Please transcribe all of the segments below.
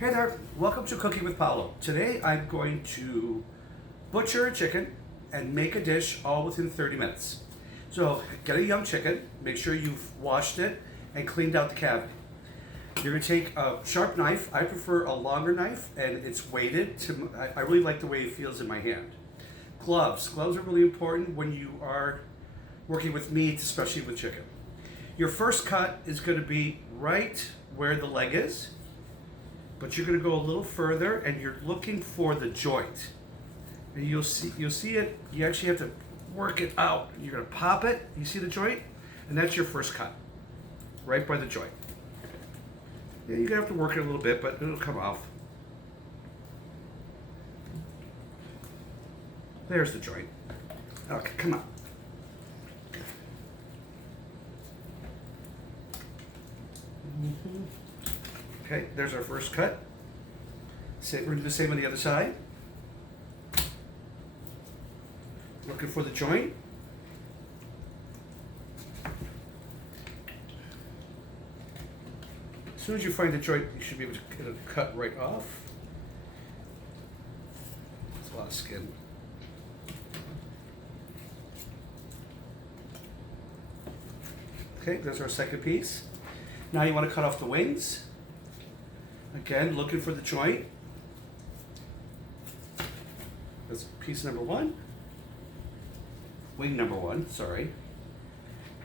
Hey there, welcome to Cooking with Paolo. Today I'm going to butcher a chicken and make a dish all within 30 minutes. So get a young chicken, make sure you've washed it and cleaned out the cavity. You're going to take a sharp knife. I prefer a longer knife and it's weighted. I really like the way it feels in my hand. Gloves are really important when you are working with meat, especially with chicken. Your first cut is going to be right where the leg is. But you're going to go a little further and you're looking for the joint. And you'll see it, you actually have to work it out. You're going to pop it, you see the joint? And that's your first cut, right by the joint. Yeah, you're going to have to work it a little bit, but it'll come off. There's the joint. Okay, come on. Okay, there's our first cut. We're going to do the same on the other side. Looking for the joint. As soon as you find the joint, you should be able to get it cut right off. There's a lot of skin. Okay, there's our second piece. Now you want to cut off the wings. Again, looking for the joint. That's piece number one. Wing number one, sorry.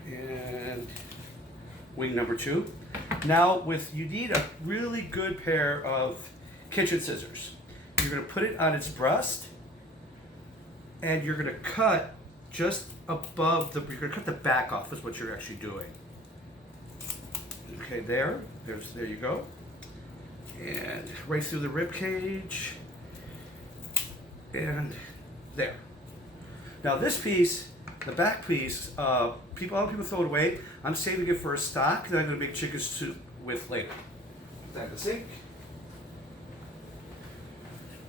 And wing number two. Now you need a really good pair of kitchen scissors. You're going to put it on its breast and you're going to cut just above you're going to cut the back off is what you're actually doing. Okay, there you go. And right through the rib cage, and there. Now this piece, the back piece, a lot of people throw it away. I'm saving it for a stock that I'm going to make chicken soup with later. Put that in the sink.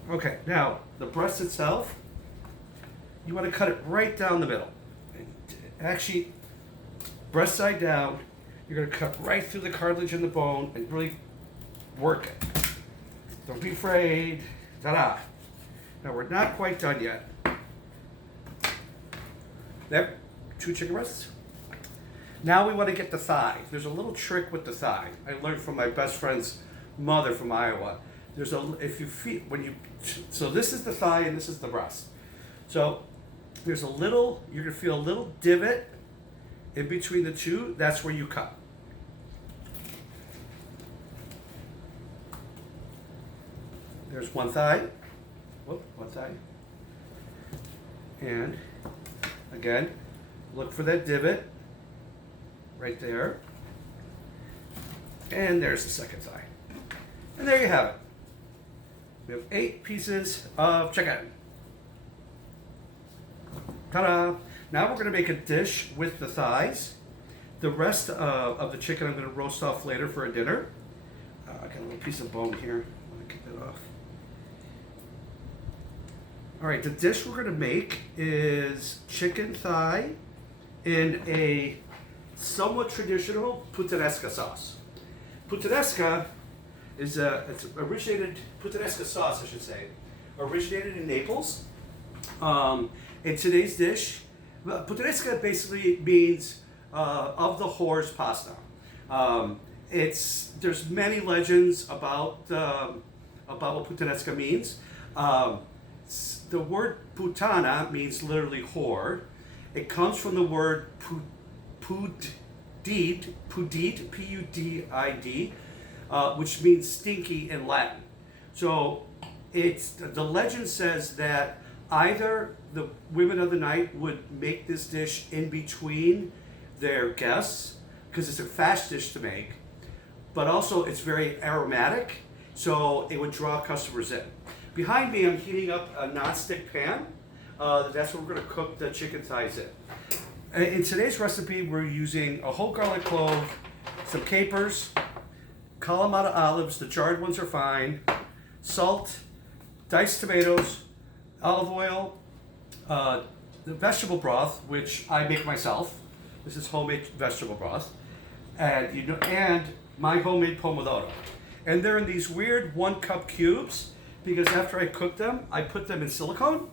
Okay, now the breast itself, you want to cut it right down the middle. Actually, breast side down, you're going to cut right through the cartilage and the bone and really work it. Don't be afraid. Ta-da. Now we're not quite done yet. There, 2 chicken breasts. Now we want to get the thigh. There's a little trick with the thigh. I learned from my best friend's mother from Iowa. So this is the thigh and this is the breast. So you're gonna feel a little divot in between the two. That's where you cut. There's one thigh. One thigh. And again, look for that divot right there. And there's the second thigh. And there you have it. We have 8 pieces of chicken. Ta-da! Now we're going to make a dish with the thighs. The rest of the chicken I'm going to roast off later for a dinner. I got a little piece of bone here. I'm going to get that off. All right, the dish we're going to make is chicken thigh in a somewhat traditional puttanesca sauce. Puttanesca is puttanesca sauce, I should say, originated in Naples. In today's dish, puttanesca basically means of the whore's pasta. There's many legends about what puttanesca means. The word puttana means literally whore. It comes from the word pudid, P-U-D-I-D, which means stinky in Latin. So the legend says that either the women of the night would make this dish in between their guests, because it's a fast dish to make, but also it's very aromatic, so it would draw customers in. Behind me, I'm heating up a non-stick pan. That's what we're going to cook the chicken thighs in. In today's recipe, we're using a whole garlic clove, some capers, Kalamata olives, the jarred ones are fine, salt, diced tomatoes, olive oil, the vegetable broth, which I make myself. This is homemade vegetable broth, and my homemade pomodoro. And they're in these weird 1 cup cubes because after I cook them, I put them in silicone.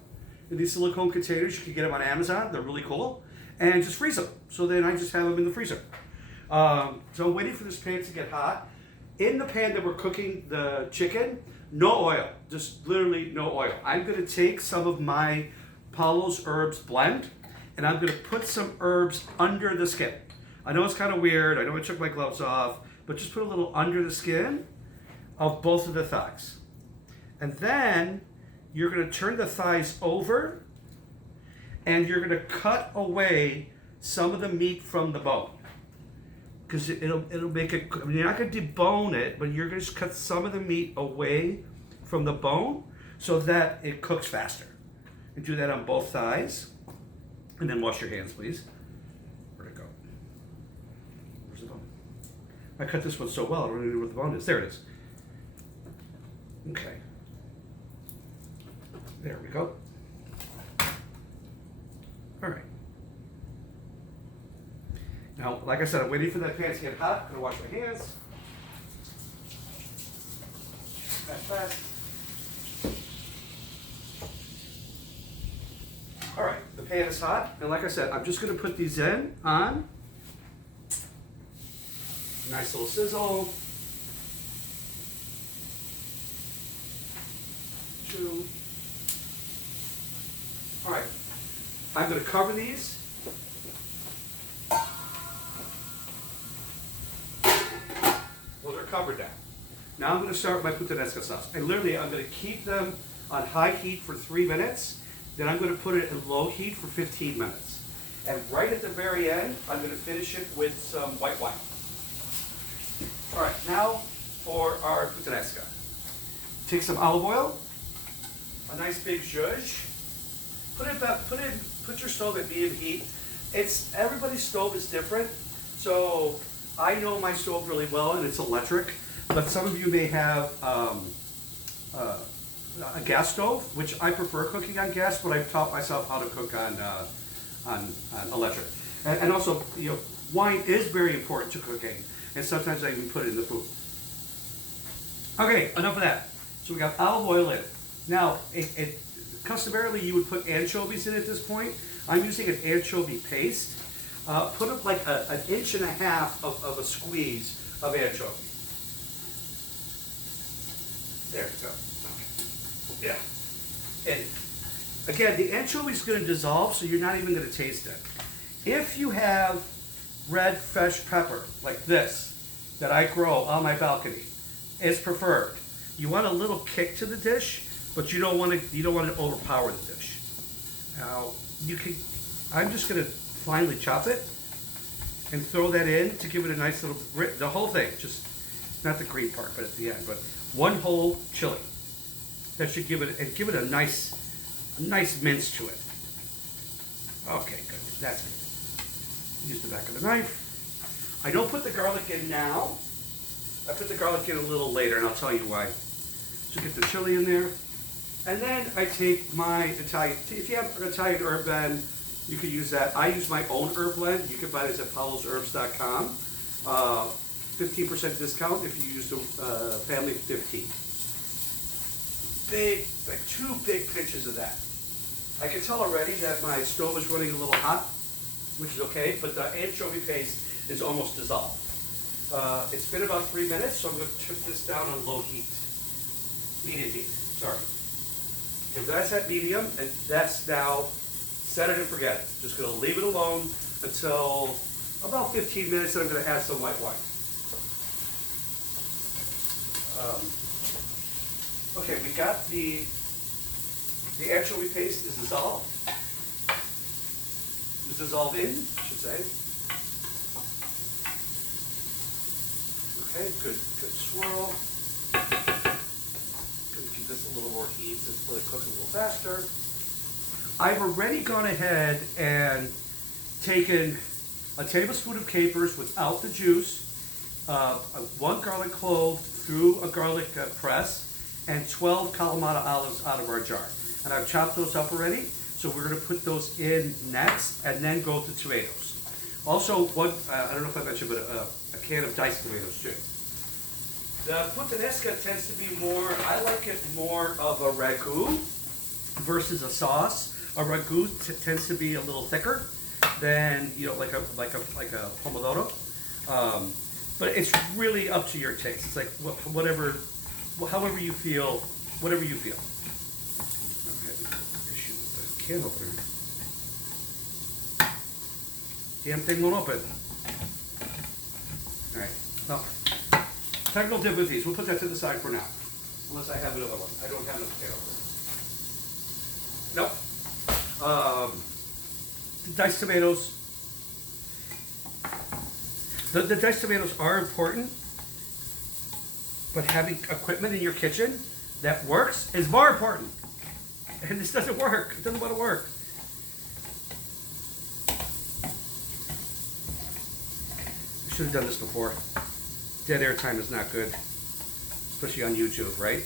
In these silicone containers, you can get them on Amazon. They're really cool. And just freeze them. So then I just have them in the freezer. So I'm waiting for this pan to get hot. In the pan that we're cooking the chicken, no oil. Just literally no oil. I'm going to take some of my Paulo's Herbs blend and I'm going to put some herbs under the skin. I know it's kind of weird. I know I took my gloves off, but just put a little under the skin of both of the thighs. And then you're going to turn the thighs over and you're going to cut away some of the meat from the bone. Because it'll make it, I mean, you're not going to debone it, but you're going to just cut some of the meat away from the bone so that it cooks faster. And do that on both thighs. And then wash your hands, please. Where'd it go? Where's the bone? I cut this one so well, I don't even know where the bone is. There it is. Okay. There we go. All right. Now, like I said, I'm waiting for that pan to get hot. I'm gonna wash my hands. Fast. All right, the pan is hot, and like I said, I'm just gonna put these on. Nice little sizzle. 2. All right, I'm gonna cover these. Well, they're covered now. Now I'm going to start with my puttanesca sauce. And literally, I'm going to keep them on high heat for 3 minutes. Then I'm going to put it in low heat for 15 minutes. And right at the very end, I'm going to finish it with some white wine. All right, now for our puttanesca. Take some olive oil, a nice big zhuzh. Put your stove at medium heat. Everybody's stove is different, so I know my stove really well, and it's electric. But some of you may have a gas stove, which I prefer cooking on gas, but I've taught myself how to cook on electric. And also, you know, wine is very important to cooking, and sometimes I even put it in the food. Okay, enough of that. So we got olive oil in it. Now, customarily you would put anchovies in at this point. I'm using an anchovy paste. Put up like an 1.5 inches of a squeeze of anchovy. There you go. Yeah. And again, the anchovy is going to dissolve, so you're not even going to taste it. If you have red fresh pepper like this that I grow on my balcony, it's preferred. You want a little kick to the dish, but you don't want to overpower the dish. Now I'm just going to finely chop it and throw that in to give it a nice little, the whole thing, just not the green part, but at the end, but one whole chili. That should give it a nice mince to it. Okay, good. That's good. Use the back of the knife. I don't put the garlic in now. I put the garlic in a little later, and I'll tell you why. So get the chili in there. And then I take my Italian, if you have an Italian herb blend, you could use that. I use my own herb blend. You can buy this at paulosherbs.com. 15% discount if you use the family 15. Big, like 2 big pinches of that. I can tell already that my stove is running a little hot, which is okay, but the anchovy paste is almost dissolved. It's been about 3 minutes, so I'm going to turn this down on low heat. Medium heat, sorry. If that's at medium, and that's now set it and forget it. Just going to leave it alone until about 15 minutes, and I'm going to add some white wine. Okay, we got the anchovy paste is dissolved. It's dissolved in, I should say. Okay, good swirl. Gonna give this a little more heat. Just let it cook a little faster. I've already gone ahead and taken a tablespoon of capers without the juice, 1 garlic clove through a garlic press, and 12 Kalamata olives out of our jar. And I've chopped those up already, so we're going to put those in next, and then go to tomatoes. Also, I don't know if I mentioned, but a can of diced tomatoes too. The puttanesca tends to be more, I like it more of a ragu versus a sauce. A ragu tends to be a little thicker than, you know, like a pomodoro. But it's really up to your taste. It's like whatever, however you feel, whatever you feel. Okay, issue with the can opener. Damn thing won't open. All right. Well, technical difficulties. We'll put that to the side for now, unless I have another one. I don't have another can opener. Nope. Diced tomatoes. The diced tomatoes are important, but having equipment in your kitchen that works is more important. And this doesn't work. It doesn't want to work. I should have done this before. Dead air time is not good, especially on YouTube, right?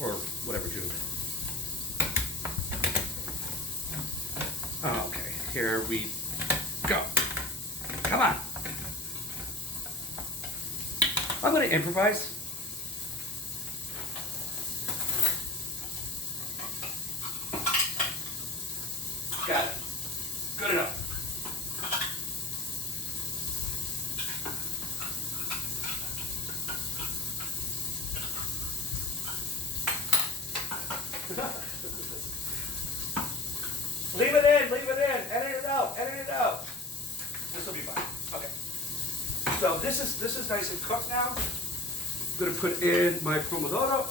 Or whatever tube. Okay, here we go. Come on. I'm going to improvise. Got it. Good enough. Leave it in, edit it out. This will be fine. Okay. So this is nice and cooked now. I'm gonna put in my pomodoro.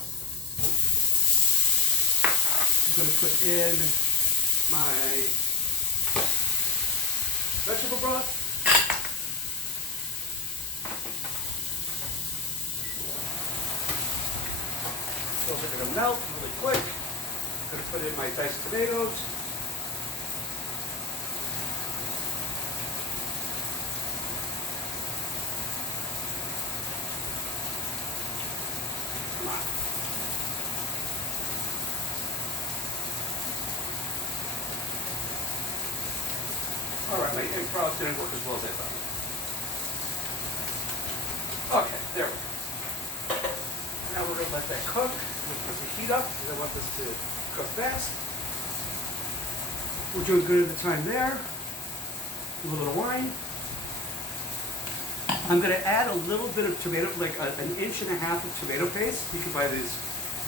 I'm gonna put in my vegetable broth. Those are gonna melt really quick. I'm gonna put in my diced tomatoes. Come on. All right, my improv didn't work as well as I thought. Okay, there we go. Now we're gonna let that cook. We'll put the heat up because I want this to cook fast. We're doing good at the time there. A little bit of wine. I'm going to add a little bit of tomato, like an inch and a half of tomato paste. You can buy these,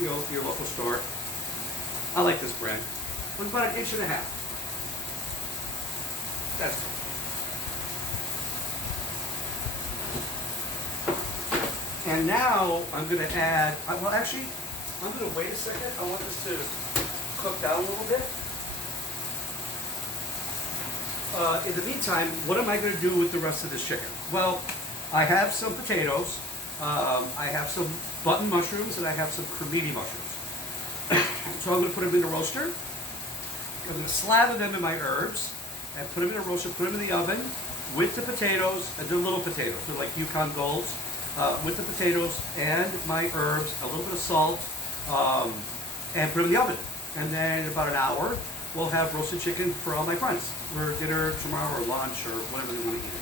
you know, your local store. I like this brand. It's about an inch and a half. That's it. And now I'm going to add, well actually, I'm going to wait a second. I want this to cook down a little bit. In the meantime, what am I going to do with the rest of this chicken? Well, I have some potatoes, I have some button mushrooms, and I have some cremini mushrooms. So I'm going to put them in a roaster. I'm going to slather them in my herbs and put them in a roaster, put them in the oven with the potatoes, and they're little potatoes. They're like Yukon Golds. With the potatoes and my herbs, a little bit of salt, and put them in the oven. And then in about an hour, we'll have roasted chicken for all my friends for dinner tomorrow or lunch or whatever they want to eat.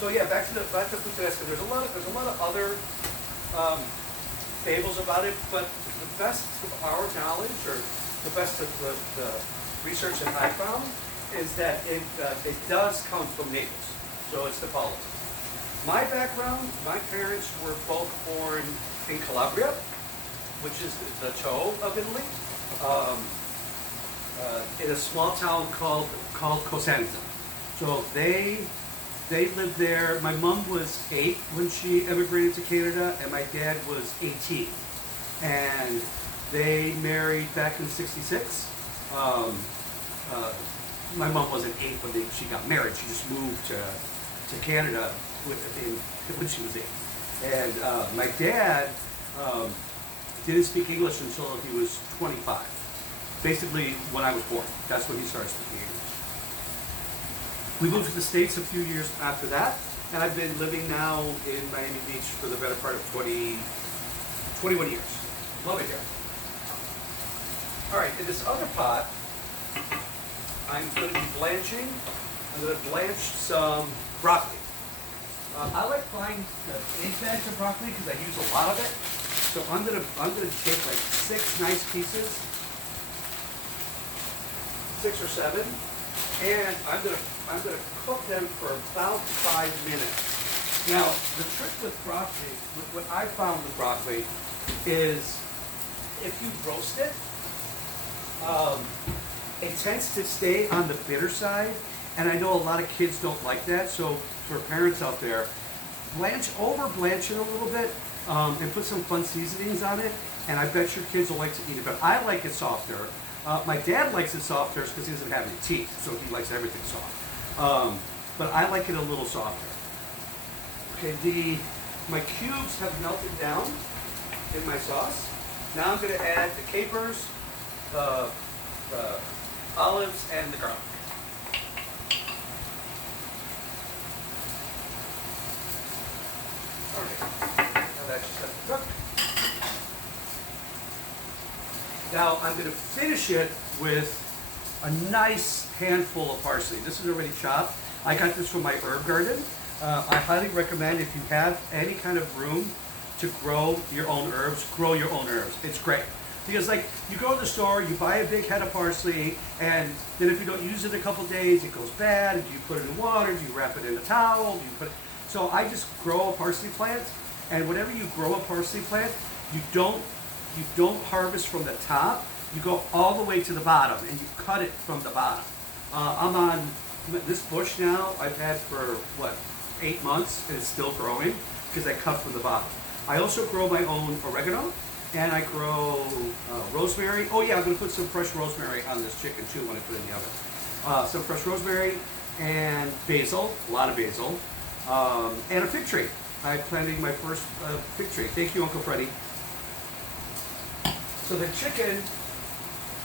So yeah, back to puttanesca. There's a lot of other fables about it, but the best of our knowledge, or the best of the research that I found, is that it does come from Naples. So it's the Palo. My background, my parents were both born in Calabria, which is the toe of Italy, in a small town called Cosenza. So they lived there. My mom was 8 when she emigrated to Canada, and my dad was 18. And they married back in '66. My mom wasn't 8 when she got married. She just moved to Canada when she was 8. And my dad didn't speak English until he was 25. Basically, when I was born. That's when he started speaking English. We moved to the States a few years after that, and I've been living now in Miami Beach for the better part of 21 years. Love it here. All right, in this other pot, I'm going to be blanching. I'm going to blanch some broccoli. I like buying the big bags of broccoli because I use a lot of it. So I'm gonna take like 6 nice pieces, 6 or 7, and I'm gonna cook them for about 5 minutes. Now the trick with broccoli, what I found with broccoli, is if you roast it, it tends to stay on the bitter side, and I know a lot of kids don't like that. So for parents out there, blanch it a little bit, and put some fun seasonings on it, and I bet your kids will like to eat it. But I like it softer. My dad likes it softer because he doesn't have any teeth, so he likes everything soft. But I like it a little softer. Okay, my cubes have melted down in my sauce. Now I'm going to add the capers, the olives, and the garlic. Okay, now that's just got to cook. Now I'm going to finish it with a nice handful of parsley. This is already chopped. I got this from my herb garden. I highly recommend, if you have any kind of room to grow your own herbs, grow your own herbs. It's great. Because like, you go to the store, you buy a big head of parsley, and then if you don't use it a couple days, it goes bad. Do you put it in water? Do you wrap it in a towel? So I just grow a parsley plant, and whenever you grow a parsley plant, you don't harvest from the top. You go all the way to the bottom, and you cut it from the bottom. I'm on this bush now. I've had for 8 months, and it's still growing because I cut from the bottom. I also grow my own oregano, and I grow rosemary. Oh yeah, I'm going to put some fresh rosemary on this chicken too when I put it in the oven. Some fresh rosemary and basil, a lot of basil, and a fig tree. I'm planting my first fig tree. Thank you, Uncle Freddie. So the chicken,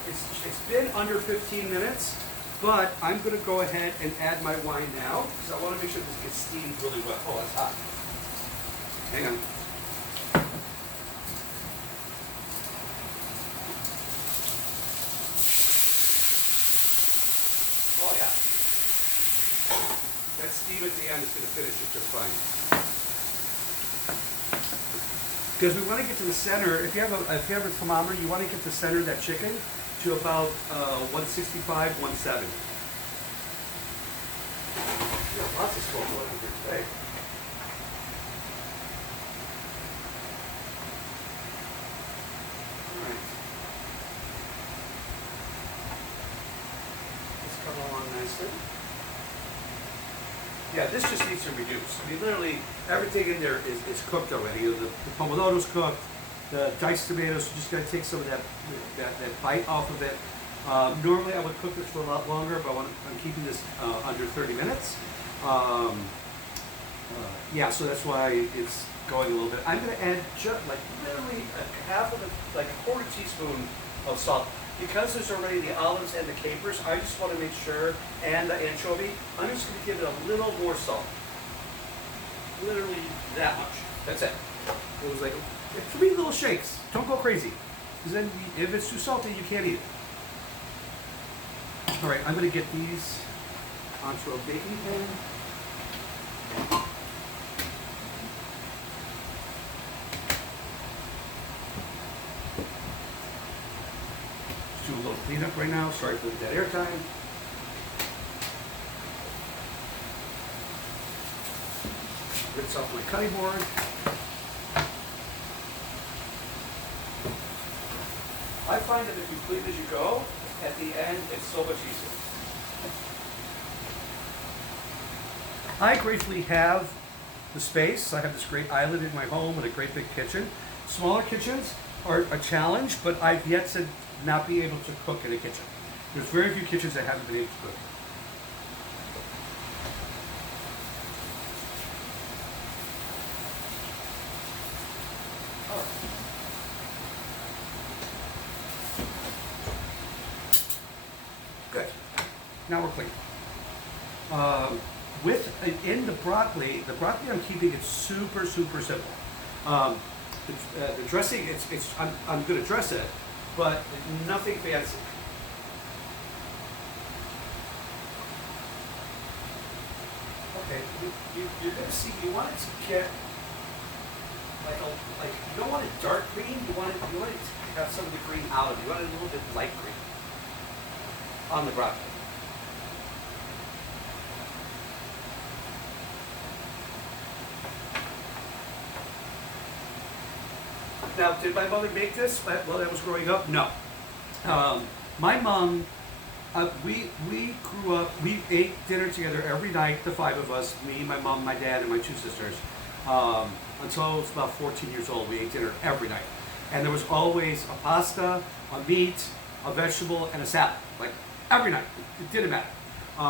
it's been under 15 minutes, but I'm going to go ahead and add my wine now because I want to make sure this gets steamed really well. Oh, it's hot. Hang on. Oh yeah. That steam at the end is going to finish it just fine. Because we want to get to the center. If you have a thermometer, you want to get the center of that chicken to about 165, 170. Lots of smoke going on here today. All right. Let's come along nicely. Yeah, this just needs to reduce. I mean, literally everything in there is cooked already. The pomodoro's cooked. The diced tomatoes, you just got to take some of that bite off of it. Normally I would cook this for a lot longer, but I'm keeping this under 30 minutes. Yeah, so that's why it's going a little bit. I'm going to add just literally a quarter teaspoon of salt. Because there's already the olives and the capers, I just want to make sure, and the anchovy, I'm just going to give it a little more salt. Literally that much. That's it. It was like 3 little shakes. Don't go crazy. Because then if it's too salty, you can't eat it. All right, I'm going to get these onto a baking pan. Just do a little cleanup right now. Sorry for the dead air time. Rinse off my cutting board. I find that if you clean as you go, at the end, it's so much easier. I gratefully have the space. I have this great island in my home with a great big kitchen. Smaller kitchens are a challenge, but I've yet to not be able to cook in a kitchen. There's very few kitchens that haven't been able to cook. Good. Now we're clean. In the broccoli I'm keeping it super simple. The dressing, I'm going to dress it, but nothing fancy. Okay, you're going to see, you want it to get like you don't want it dark green, you want it to have some of the green out of it. You want it a little bit light green on the broccoli. Now, did my mother make this while I was growing up? No. My mom, we grew up, we ate dinner together every night, the five of us, me, my mom, my dad, and my two sisters. Until I was about 14 years old, we ate dinner every night. And there was always a pasta, a meat, a vegetable, and a salad. Like, every night. It didn't matter.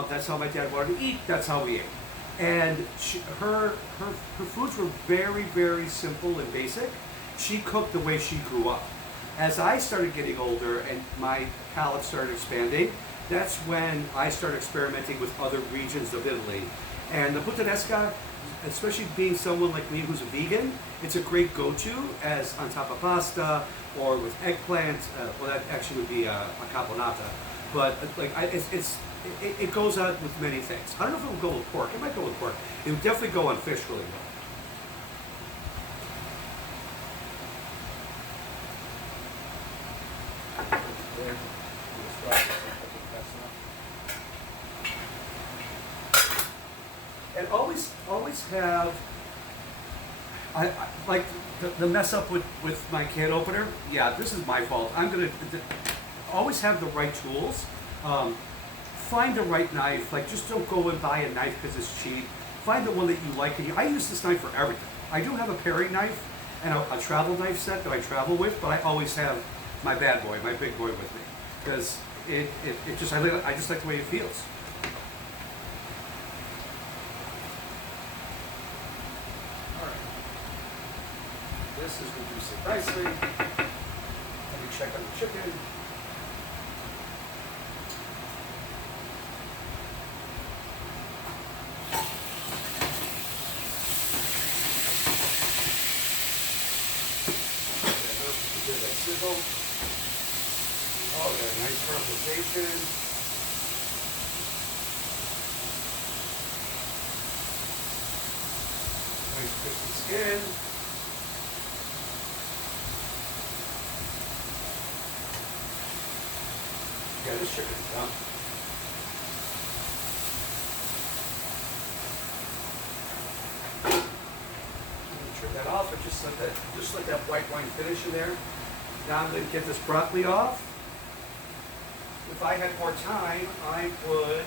That's how my dad wanted to eat, that's how we ate. And her foods were very, very simple and basic. She cooked the way she grew up. As I started getting older and my palate started expanding, that's when I started experimenting with other regions of Italy. And the puttanesca, especially being someone like me who's a vegan, it's a great go-to as on top of pasta or with eggplant. Well, that actually would be a caponata. But like it goes out with many things. I don't know if it would go with pork. It might go with pork. It would definitely go on fish really well. And always have, I like the mess up with my can opener. Yeah, this is my fault. I'm gonna always have the right tools. Find the right knife. Like, just don't go and buy a knife because it's cheap. Find the one that you like. I use this knife for everything. I do have a paring knife and a travel knife set that I travel with, but I always have my bad boy, my big boy with me, because it just I just like the way it feels. All right, this is reducing nicely. Let me check on the chicken. Sizzle. Oh, yeah, nice caramelization. Nice crispy skin. Yeah, this chicken is done. Turn that off, but just let that white wine finish in there. Now I'm going to get this broccoli off. If I had more time, I would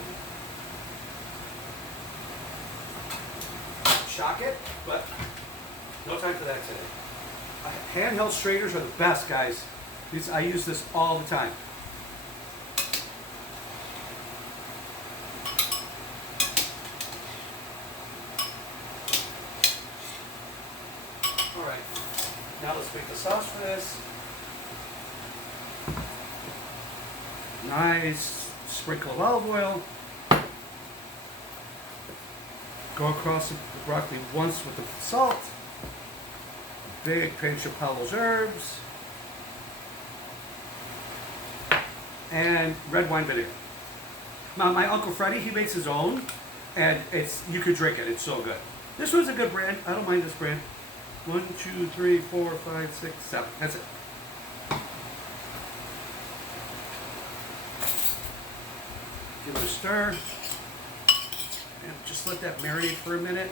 shock it, but no time for that today. Handheld strainers are the best, guys. I use this all the time. All right, now let's make the sauce for this. Nice sprinkle of olive oil. Go across the broccoli once with the salt. A big pinch of Paulo's herbs. And red wine vinegar. Now, my Uncle Freddie, he makes his own, and you could drink it. It's so good. This one's a good brand. I don't mind this brand. 1, 2, 3, 4, 5, 6, 7. That's it. Give it a stir, and just let that marinate for a minute.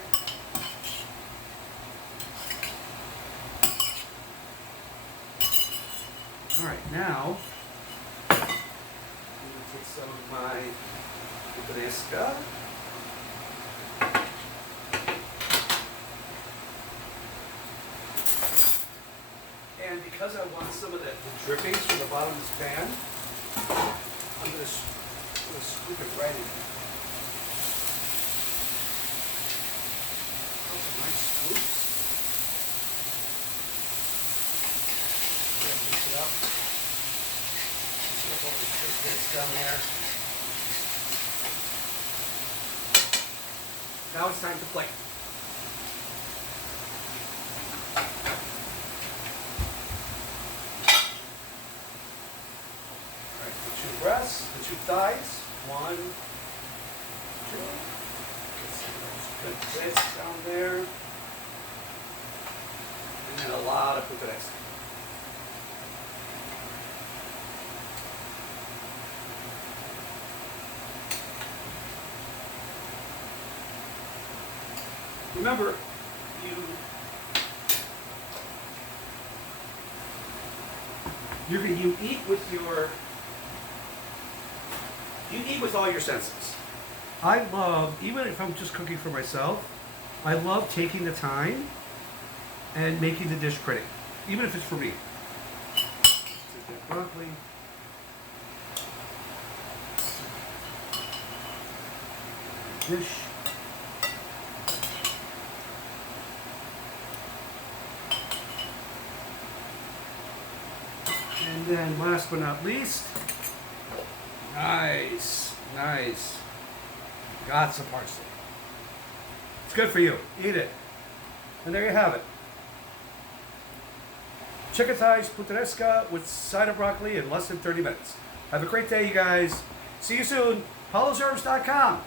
All right, now I'm going to take some of my puttanesca. And because I want some of the drippings from the bottom of this pan, I'm going to scoop it right in. Those are nice scoops. Mix it up. See if all the juice gets down there. Now it's time to plate. Alright, the two breasts, the two thighs. 1, 2. Good bits down there. And then a lot of puttanesca. Remember, you eat with all your senses. I love, even if I'm just cooking for myself, I love taking the time and making the dish pretty, even if it's for me. Take that broccoli. Dish. And then last but not least, nice. Got some parsley. It's good for you. Eat it. And there you have it. Chicken thighs, puttanesca with side of broccoli in less than 30 minutes. Have a great day, you guys. See you soon. Paulo'sHerbs.com.